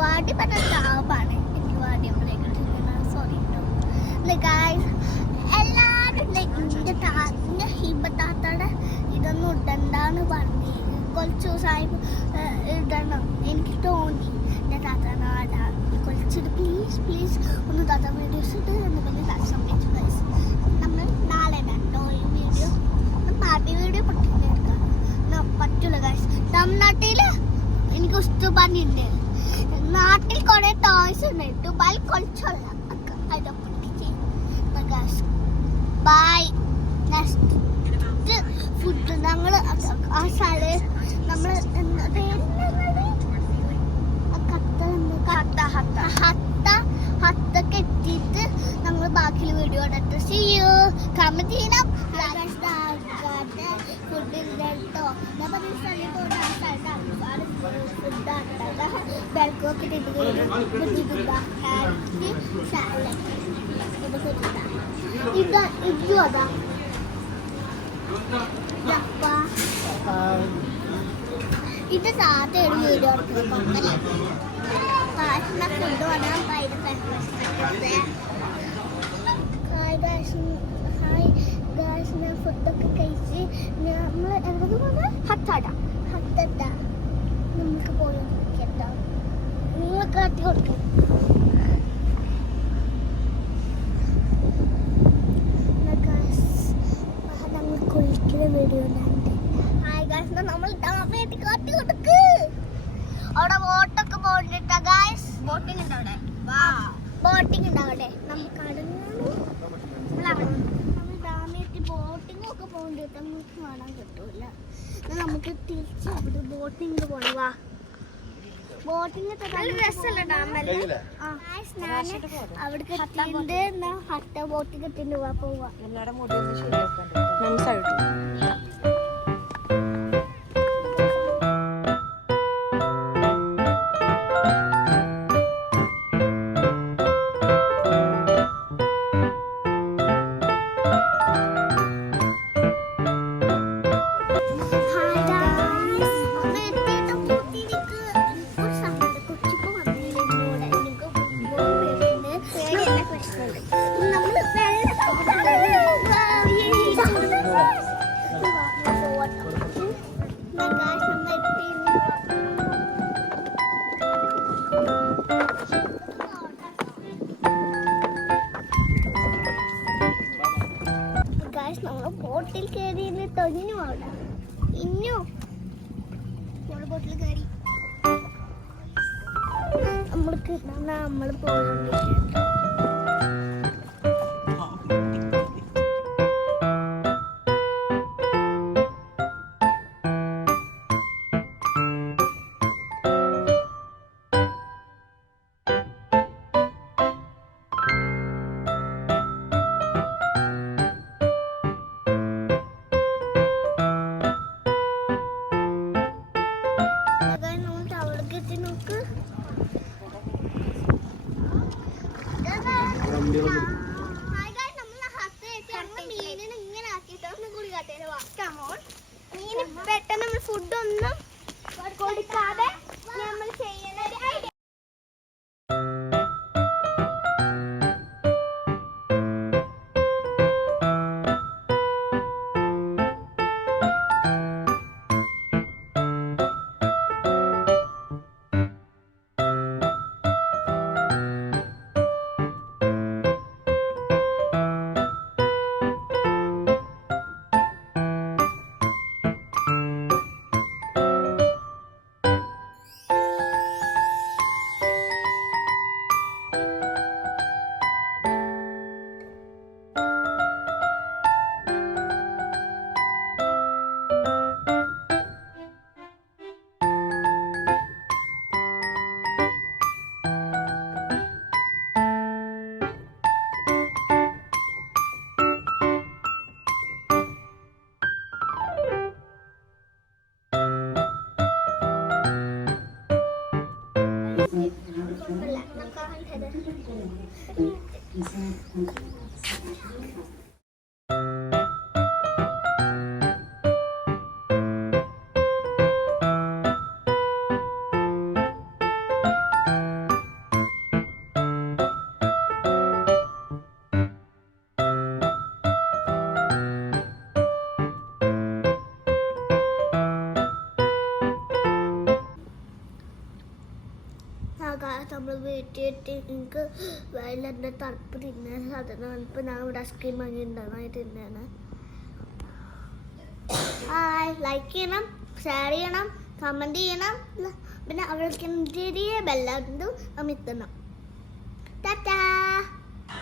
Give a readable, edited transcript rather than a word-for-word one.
വാടി പറഞ്ഞ സ്റ്റാഫാണ് എനിക്ക് വാടിയപ്പോഴേക്കും സോറി ഗായ്സ്. എല്ലാവരും എൻ്റെ ഹിബത്താത്തയുടെ ഇതൊന്നും ഇടണ്ടാന്ന് പറഞ്ഞ് കുറച്ച് ദിവസമായി ഇടണം. എനിക്ക് തോന്നി എൻ്റെ താത്താനാടാ കുറച്ചിട്ട് പ്ലീസ് ഒന്ന് താത്ത വീഡിയോസ് ഇട്ട് എന്ന് പറഞ്ഞ് സമ്മതിച്ചു ഗൈസ്. നമ്മൾ നാളെ ഇടാട്ടോ ഈ വീഡിയോ. പാർട്ടി വീഡിയോ പൊട്ടിക്കെടുക്കാം പറ്റൂല ഗൈസ്. തമിഴ്നാട്ടിൽ എനിക്ക് ഇഷ്ടം പറഞ്ഞിട്ടുണ്ട്. നാട്ടിൽ കുറെ ടോയ്സ് ഉണ്ട്. ദുബായിൽ കുറച്ചുള്ള അത് പൊട്ടിച്ച് ഗൈസ്. ബൈ. നെക്സ്റ്റ് ഫുഡ് ഞങ്ങൾ ആ സ്ഥലം നമ്മൾ ഹത്തൊക്കെ എത്തിയിട്ട് നമ്മൾ ബാക്കിയുള്ള വീഡിയോ ഇടട്ടെ. See you. കമന്റ് ചെയ്യണം. ഫുഡ് കേട്ടോ ബെൽക്കൊക്കെ ഇതാ ഇത് താത്ത ഒരു വീഡിയോ എടുക്കുന്നത് ഫുഡ് വന്നാൽ ഫുഡൊക്കെ കഴിച്ച് നമ്മൾ എവിടെ പോകുന്നത് ഹത്താട നമുക്ക് പോയി കേട്ടോ. നിങ്ങൾ കാട്ടി കൊടുക്കും. നമ്മൾ കുളിക്കുന്ന വീഡിയോ നമ്മൾ കാട്ടി കൊടുക്ക്. അവിടെ ബോട്ടൊക്കെ പോകണ്ടിട്ടാ ഗായ്സ്. ബോട്ടിംഗ് ഉണ്ട് അവിടെ. ബോട്ടിംഗ് ഉണ്ട് അവിടെ. നമുക്ക് ഡാമേറ്റ് ബോട്ടിംഗ് ഒക്കെ പോകണ്ടിട്ട് നമുക്ക് കാണാൻ കിട്ടൂല. നമുക്ക് തിരിച്ച് അവിടെ ബോട്ടിങ്ങിന് പോണം. വാ ബോട്ടിങ് അവിടെ ഹട്ട ബോട്ട് കിട്ടിണ്ട്. വാ പോവാ. ബോട്ടിൽ കയറി തൊഴിഞ്ഞു അവിടെ ഇന്നു ബോട്ടിൽ കയറി നമ്മൾക്ക് നമ്മൾ പോയിക്കൊണ്ടിരിക്കുക. പെട്ടെന്ന് നമ്മൾ ഫുഡൊന്നും കൊടുക്കാതെ നമ്മൾ ചെയ്യുന്ന ഒരു ഐഡിയ. നമ്മൾ വീട്ടിൽ എനിക്ക് എൻ്റെ തണുപ്പ് തിന്നാൻ സാധനമാണ്. ഇപ്പം ഞാൻ ഇവിടെ ഐസ്ക്രീം വാങ്ങിയിട്ടുണ്ടായി തിന്നാണ്. ഹായ്, ലൈക്ക് ചെയ്യണം, ഷെയർ ചെയ്യണം, കമൻറ്റ് ചെയ്യണം, പിന്നെ അവർക്ക് ചെറിയ ബെല്ലതും അമിത്തണം. ടാറ്റാ.